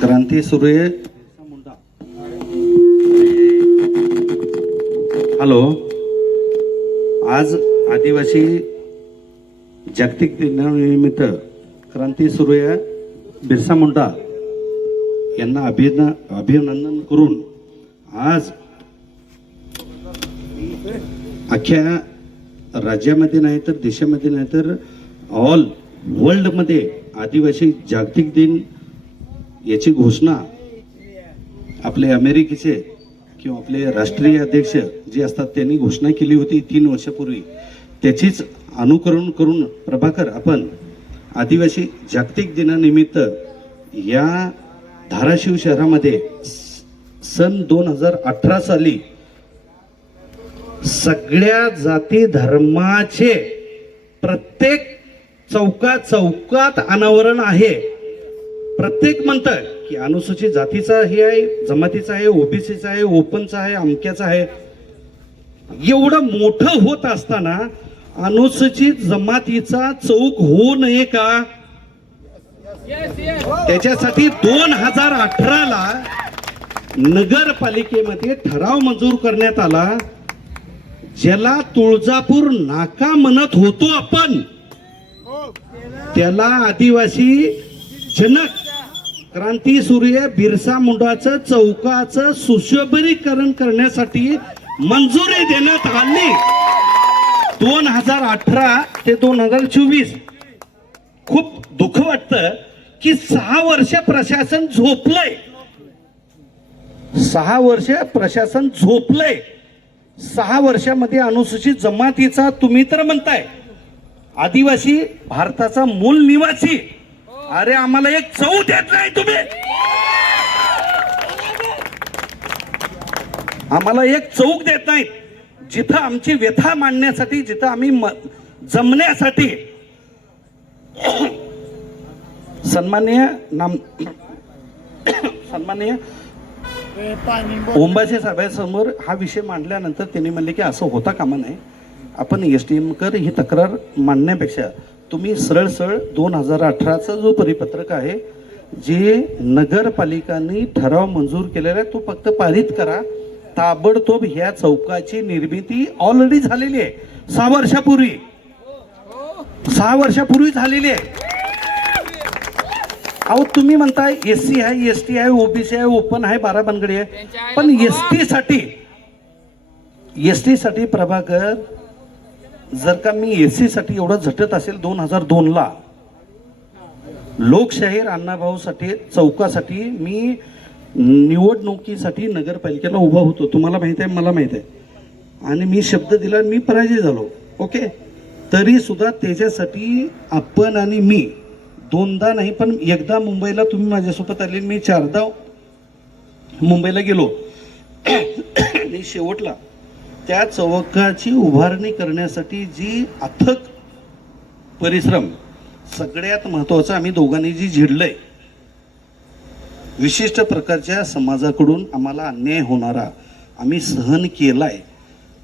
क्रांती सुरे हॅलो. आज आदिवासी जागतिक दिनानिमित्त क्रांती सूर्य बिरसा मुंडा यांना अभिन अभिनंदन करून आज अख्ख्या राज्यामध्ये नाही तर देशामध्ये नाही तर ऑल वर्ल्डमध्ये आदिवासी जागतिक दिन याची घोषणा आपले अमेरिकेचे किंवा आपले राष्ट्रीय अध्यक्ष जे असतात त्यांनी घोषणा केली होती तीन वर्षापूर्वी. त्याचीच अनुकरण करून प्रभाकर आपण आदिवासी जागतिक दिनानिमित्त या धाराशिव शहरामध्ये स- सन दोन हजार अठरा साली सगळ्या जाती धर्माचे प्रत्येक चौका चौकात अनावरण आहे. प्रत्येक म्हणतं की अनुसूचित जातीचा हे आहे जमातीचा आहे ओबीसीचा आहे ओपनचा आहे अमक्याचा आहे. एवढं मोठं होत असताना अनुसूचित जमातीचा चौक होऊ नये का? त्याच्यासाठी दोन हजार अठराला नगरपालिकेमध्ये ठराव मंजूर करण्यात आला. ज्याला तुळजापूर नाका म्हणत होतो आपण त्याला आदिवासी जनक क्रांती सूर्य बिरसा मुंडाचं चौकाचं सुशोभरीकरण करण्यासाठी मंजुरी देण्यात आली. दोन हजार अठरा ते दोन हजार चोवीस. खूप दुःख वाटतं की सहा वर्ष प्रशासन झोपलंय. सहा वर्ष प्रशासन झोपलंय. सहा वर्षामध्ये अनुसूचित जमातीचा तुम्ही तर म्हणताय. आदिवासी भारताचा मूल निवासी. अरे आम्हाला एक चव देत नाही तुम्ही. आम्हाला एक चौक देत नाहीत जिथं आमची व्यथा मांडण्यासाठी जिथं आम्ही म- जमण्यासाठी. सन्माननीय नाम सन्माननीय ओंबाचे साहेबांसमोर हा विषय मांडल्यानंतर त्यांनी म्हणले की असं होता कामा नाही आपण एस टी एमकर ही तक्रार मांडण्यापेक्षा तुम्ही सरळ सरळ दोन हजार अठराचा जो परिपत्रक आहे जे नगरपालिकांनी ठराव मंजूर केलेला आहे तो फक्त पारित करा. ताबडतोब ह्या चौकाची निर्मिती ऑलरेडी झालेली आहे. सहा वर्षापूर्वी. सहा वर्षापूर्वी झालेली आहे. अहो तुम्ही म्हणताय एस सी आहे एस टी आहे ओबीसी आहे ओपन आहे बारा बनगडी आहे. पण एस टी साठी एस टी साठी प्रभाकर जर का मी एस सीसाठी एवढं झटत असेल दोन हजार दोनला लोकशाहीर अण्णाभाऊसाठी चौकासाठी मी निवडणुकीसाठी नगरपालिकेला उभा होतो. तुम्हाला माहीत आहे मला माहीत आहे. आणि मी शब्द दिला आणि मी पराजय झालो. ओके? तरी सुद्धा त्याच्यासाठी आपण आणि मी दोनदा नाही पण एकदा मुंबईला तुम्ही माझ्यासोबत आले मी चारदा मुंबईला गेलो. आणि शेवटला त्या चौकाची उभारणी करण्यासाठी जी अथक परिश्रम सगळ्यात महत्वाचं आम्ही दोघांनी जी झिडलंय विशिष्ट प्रकारच्या समाजाकडून आम्हाला अन्याय होणारा आम्ही सहन केलाय.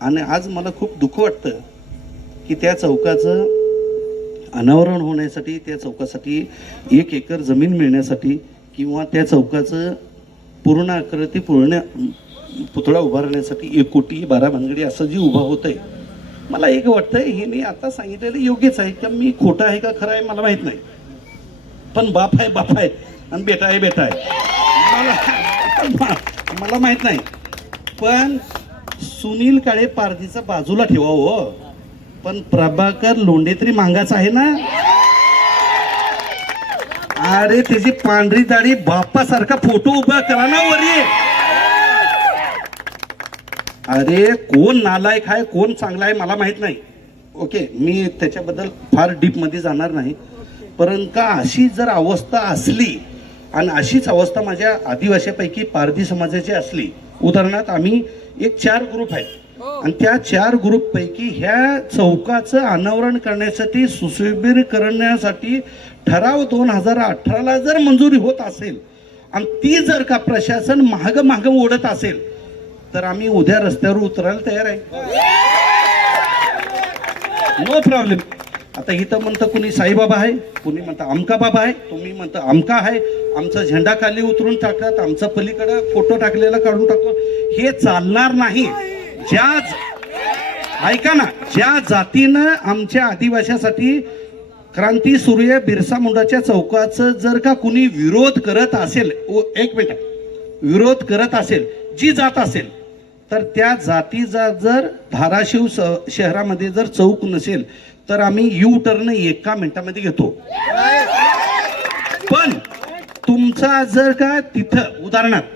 आणि आज मला खूप दुःख वाटतं की त्या चौकाचं अनावरण होण्यासाठी त्या चौकासाठी एक एकर जमीन मिळण्यासाठी किंवा त्या चौकाचं पूर्ण आकृती पूर्ण पुतळा उभारण्यासाठी एक कोटी बारा भानगडी असं जी उभा होतंय आहे मला एक वाटतंय हे मी आता सांगितलेलं योग्यच आहे का मी खोटं आहे का खरं आहे मला माहीत नाही. पण बाप आहे बाप आहे आणि बेटा आहे बेटा आहे. मला मला माहीत नाही. पण सुनील काळे पारधीचा बाजूला ठेवा हो. पण प्रभाकर लोंढे तरी मांगाचा आहे ना? अरे त्याची पांढरी दाढी बाप्पासारखा फोटो उभा करा ना वरी. अरे कोण नालायक आहे कोण चांगला आहे मला माहीत नाही. ओके मी त्याच्याबद्दल फार डीपमध्ये जाणार नाही. परंतु का अशी जर अवस्था असली आणि अशीच अवस्था माझ्या आदिवासीपैकी पारधी समाजाची असली उदाहरणार्थ आम्ही एक चार ग्रुप आहेत. आणि त्या चार ग्रुप पैकी ह्या चौकाचं अनावरण करण्यासाठी सुशोभीर करण्यासाठी ठराव दोन हजार अठराला जर मंजुरी होत असेल आणि ती जर का प्रशासन महाग महाग ओढत असेल तर आम्ही उद्या रस्त्यावर उतरायला तयार आहे. नो प्रॉब्लेम आता इथं म्हणतं कुणी साईबाबा आहे कुणी म्हणतं आमका बाबा आहे तुम्ही म्हणतं आमका आहे. आमचा झेंडा खाली उतरून टाकतात आमचा पलीकडं फोटो टाकलेला काढून टाकतो हे चालणार नाही. ज्या ऐका ना ज्या जातीनं आमच्या आदिवाशासाठी क्रांती सूर्य बिरसा मुंडाच्या चौकाचं जर का कुणी विरोध करत असेल ओ, एक मिनिट. विरोध करत असेल जी जात असेल तर त्या जातीचा जर धाराशिव स- शहरामध्ये जर चौक नसेल तर आम्ही यू टर्न एका मिनिटामध्ये घेतो. पण तुमचा जर का तिथं उदाहरणार्थ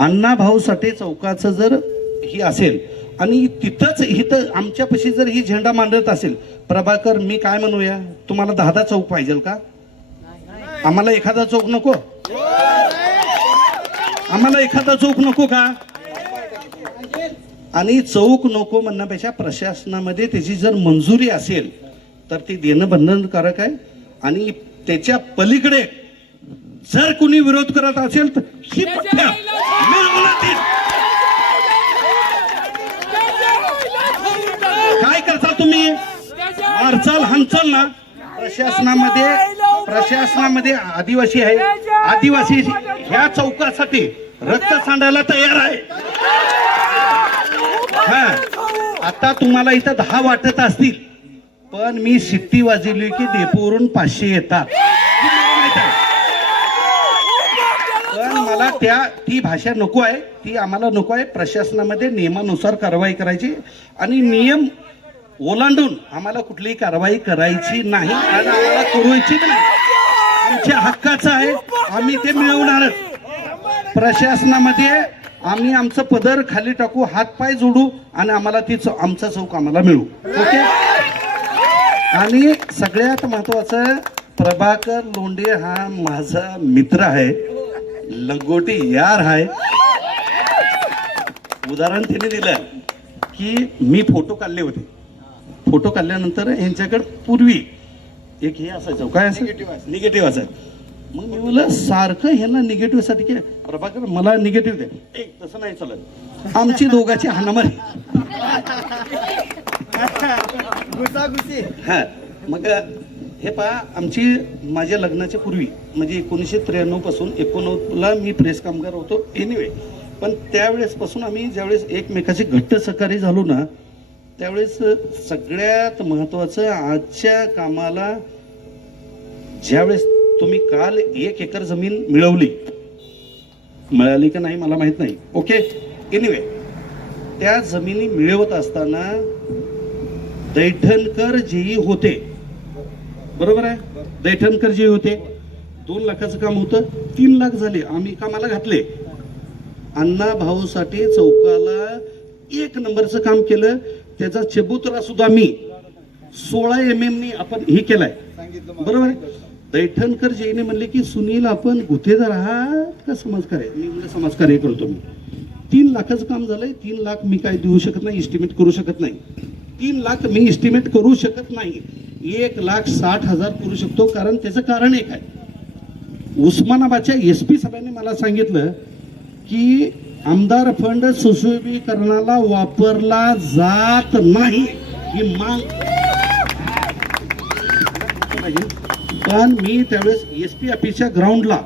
अण्णा भाऊ साठे चौकाचं जर ही असेल आणि तिथंच इथं आमच्यापाशी जर ही झेंडा मांडत असेल प्रभाकर मी काय म्हणूया? तुम्हाला दहा दहा चौक पाहिजे का? आम्हाला एखादा चौक नको? आम्हाला एखादा चौक नको का? आणि चौक नको म्हणण्यापेक्षा प्रशासनामध्ये त्याची जर मंजुरी असेल तर ती देणं बंधनकारक आहे. आणि त्याच्या पलीकडे जर कुणी विरोध करत असेल तर ही पठ्ठ्या. काय करता तुम्ही? हालचाल हालचाल ना. प्रशासनामध्ये प्रशासनामध्ये आदिवासी आहे. आदिवासी ह्या चौकासाठी रक्त सांडायला तयार आहे. हा. आता तुम्हाला इथं दहा वाटत असतील. पण मी शिट्टी वाजवली की डेपोवरून पाचशे येतात. पण मला त्या ती भाषा नको आहे. ती आम्हाला नको आहे. प्रशासनामध्ये नियमानुसार कारवाई करायची आणि नियम ओलांडून आम्हाला कुठलीही कारवाई करायची नाही आणि आम्हाला करायची नाही. आमच्या हक्काचं आहे. आम्ही ते मिळवणारच. प्रशासनामध्ये आम्ही आमचं पदर खाली टाकू हातपाय जोडू आणि आम्हाला ती चौ- आमचा चौक आम्हाला मिळू. ओके? आणि सगळ्यात महत्वाचं प्रभाकर लोंढे हा माझा मित्र आहे. लंगोटी यार आहे. उदाहरण तिने दिलं की मी फोटो काढले होते. फोटो काढल्यानंतर यांच्याकडे पूर्वी एक हे असायचं काय असं निगेटिव्ह असायचं. मग मी म्हणलं सारखं ह्यांना निगेटिव्हसाठी की प्रभाकर मला निगेटिव्ह दे. एक तसं नाही चालत. आमची दोघाची हाणामारी. हा. मग हे पहा आमची माझ्या लग्नाच्या पूर्वी म्हणजे एकोणीसशे त्र्याण्णवपासून एकोणनव्वदला मी प्रेस कामगार होतो एनिवे पण त्यावेळेस पासून आम्ही ज्यावेळेस एकमेकाचे घट्ट सहकारी झालो ना त्यावेळेस सगळ्यात महत्वाचं आजच्या कामाला ज्यावेळेस तुम्ही काल एक एकर जमीन मिळवली. मिळाली का नाही मला माहीत नाही. ओके एनिवे त्या जमिनी मिळवत असताना दैठणकर जेही होते. बरोबर आहे? दैठणकर जे होते. दोन लाखाचं काम होतं तीन लाख झाले. आम्ही कामाला घातले. अण्णा भाऊसाठी चौकाला एक नंबरचं काम केलं. त्याचा चबुतरा सुद्धा मी. सोळा एम एम नी आपण हे केलाय. बरोबर आहे? दैठणकर जैने म्हणले की सुनील आपण गुत्तेदार आहात का समाजकार्य? मी म्हणजे समाजकार्य करतो मी. तीन लाखाचं काम झालंय तीन लाख मी काय देऊ शकत नाही इस्टिमेट करू शकत नाही. तीन लाख मी इस्टिमेट करू शकत नाही. एक लाख साठ हजार करू शकतो कारण त्याचं कारण एक आहे. उस्मानाबादच्या एस पी साहेबांनी मला सांगितलं की आमदार फंड सुशोभीकरणाला वापरला जात नाही. ही मांग पण मी त्यावेळेस एस पी ऑफिसच्या ग्राउंडला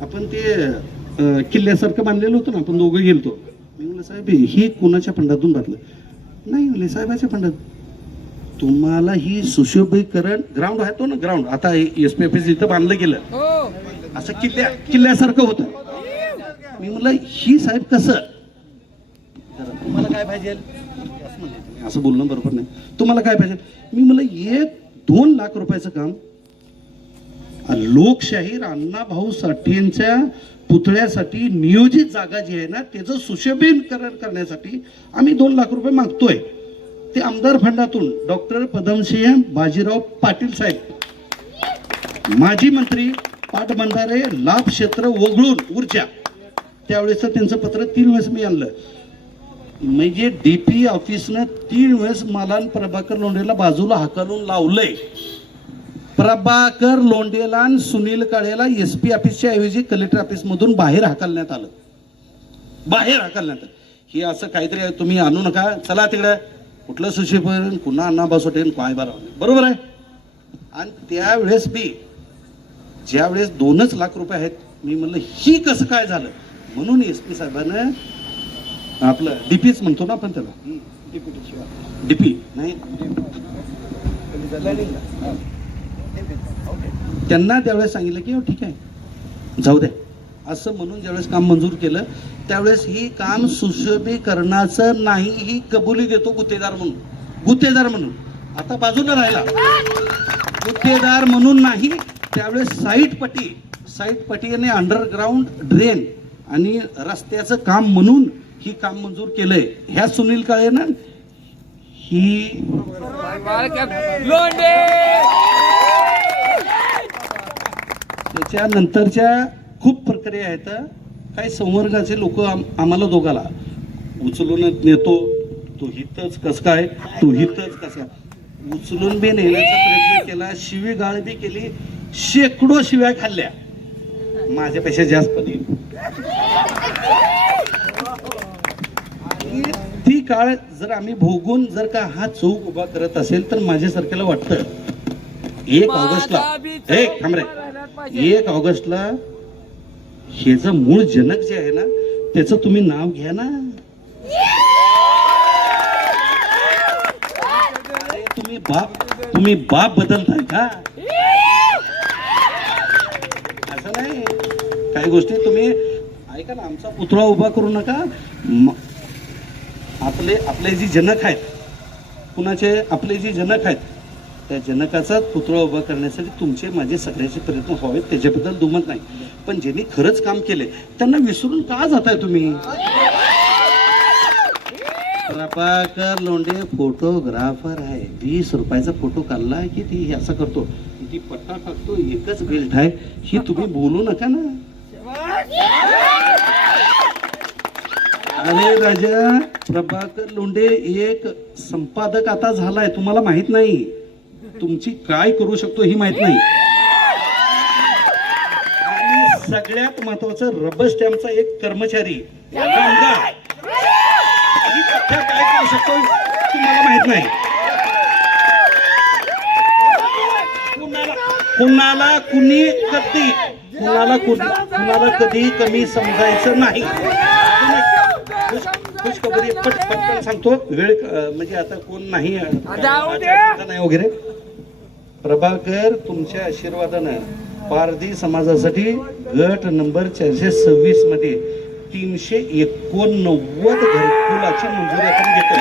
आपण ते किल्ल्यासारखं बांधलेलं होतं ना आपण दोघं गेलतो. मी म्हणलं साहेब ही कोणाच्या फंडातून बांधलं नाही म्हणले साहेबाच्या फंडात. तुम्हाला ही सुशोभीकरण ग्राउंड आहे तो ना ग्राउंड आता एस पी ऑफिस इथं बांधलं गेलं. असं किल्ल्या किल्ल्यासारखं होतं. मी म्हणलं ही साहेब कसं? तुम्हाला काय पाहिजे. असं बोलणं बरोबर नाही. तुम्हाला काय पाहिजे? मी म्हणलं एक दोन लाख रुपयाचं काम लोकशाहीर अण्णा भाऊ साठेंच्या पुतळ्यासाठी नियोजित जागा जी आहे ना त्याचं सुशोभीकरण करण्यासाठी आम्ही दोन लाख रुपये मागतोय. ते आमदार फंडातून डॉक्टर पदमसिंह बाजीराव पाटील साहेब. माजी मंत्री पाटबंधारे लाभ क्षेत्र वगळून ऊर्जा. त्यावेळेस त्यांचं पत्र तीन वेळेस मी आणलं. म्हणजे डीपी ऑफिसनं तीन वेळेस मला प्रभाकर लोंढेला बाजूला हाकलून लावलंय. प्रभाकर लोंढेला आणि सुनील काळेला एस पी ऑफिसच्या ऐवजी कलेक्टर ऑफिस मधून बाहेर हाकलण्यात आलं. बाहेर हाकलण्यात आलं. हे असं काहीतरी तुम्ही आणू नका. चला तिकडे. कुठलं सुशेपण पुन्हा अण्णा बासोटेन काय बरं बरोबर आहे? आणि त्यावेळेस मी ज्यावेळेस दोनच लाख रुपये आहेत मी म्हणलं ही कसं काय झालं? म्हणून एस पी साहेबानं आपलं डीपीच म्हणतो ना आपण त्याला? डीपी नाही. त्यांना त्यावेळेस सांगितलं की हो ठीक आहे. जाऊ द्या. असं म्हणून ज्यावेळेस काम मंजूर केलं त्यावेळेस ही काम सुशोभीकरणाचं नाही ही कबुली देतो गुत्तेदार म्हणून. गुत्तेदार म्हणून. आता बाजूला राहिला. गुत्तेदार म्हणून नाही त्यावेळेस साईट पटी साईट पटी आणि अंडरग्राऊंड ड्रेन आणि रस्त्याचं काम म्हणून ही काम मंजूर केलंय. ह्या सुनील काळे ना ही लोंडे! त्याच्या नंतरच्या खूप प्रक्रिया आहेत. काही संवर्गाचे लोक आम्हाला दोघाला उचलून नेतो तू हितच कस काय तू हितच कस काय. उचलून बी नेण्याचा प्रयत्न केला शिवी गाळ बी केली शेकडो शिव्या खाल्ल्या. माझ्यापेक्षा जास्त पदी आणि ती काळ जर आम्ही भोगून जर का हा चौक उभा करत असेल तर माझ्यासारख्याला वाटतं. एक ऑगस्टला. एक थांब रे. एक ऑगस्टला ह्याचं मूळ जनक जे आहे ना त्याचं तुम्ही नाव घ्या ना. तुम्ही बाप तुम्ही बाप बदलताय का? असं नाही. काही गोष्टी तुम्ही ऐका ना आमचा पुतळा उभा करू नका. आपले आपले जी जनक आहेत कुणाचे आपले जी जनक आहेत त्या जनकाचा पुतळा उभा करण्यासाठी तुमचे माझे सगळ्याचे प्रयत्न व्हावेत त्याच्याबद्दल दुमत नाही. पण ज्यांनी खरंच काम केले त्यांना विसरून का जाताय तुम्ही? प्रभाकर लोंढे फोटोग्राफर आहे. वीस रुपयाचा फोटो काढला की ती हे असं करतो. ती पट्टा टाकतो एकच बेल्ट आहे. ही तुम्ही बोलू नका ना. अरे राजा प्रभाकर लोंढे एक संपादक आता झालाय तुम्हाला माहीत नाही. तुमची काय करू शकतो ही माहीत नाही. आणि सगळ्यात महत्वाचं रबर स्टॅम्पचा एक कर्मचारी कामगार ही काय करू शकतो तुम्हाला माहीत नाही. कुणाला कुणाला कुणी कधी कुणाला कुणी कुणाला कधी कमी समजायचं नाही. खुश खबरी पट पटकन सांगतो. वेळ म्हणजे आता कोण नाही वगैरे. प्रभाकर तुमच्या आशीर्वादानं पारधी समाजासाठी गट नंबर चारशे सव्वीसमध्ये तीनशे एकोणनव्वद घरकुलाची मंजुरी आपण घेतो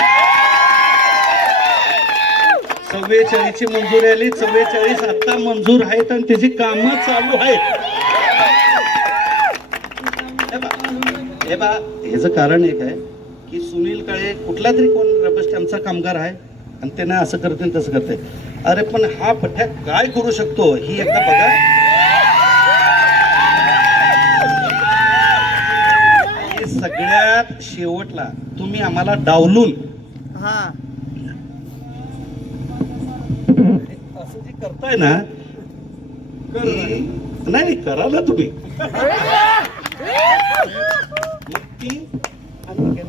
चव्वेचाळीसची मंजुरी आली. चव्वेचाळीस आता मंजूर आहेत आणि त्याची कामं चालू आहेत. हे हे बा ह्याचं कारण एक आहे की सुनील काळे कुठला तरी कोण रबस्ट आमचा कामगार आहे. आणि त्यानं असं करते तसं करते. अरे पण हा पठ्या काय करू शकतो? ही एकदा बघा. सगळ्यात शेवटला तुम्ही आम्हाला डावलून. असं जे करताय ना नाही नाही करा ना तुम्ही. ती आणि.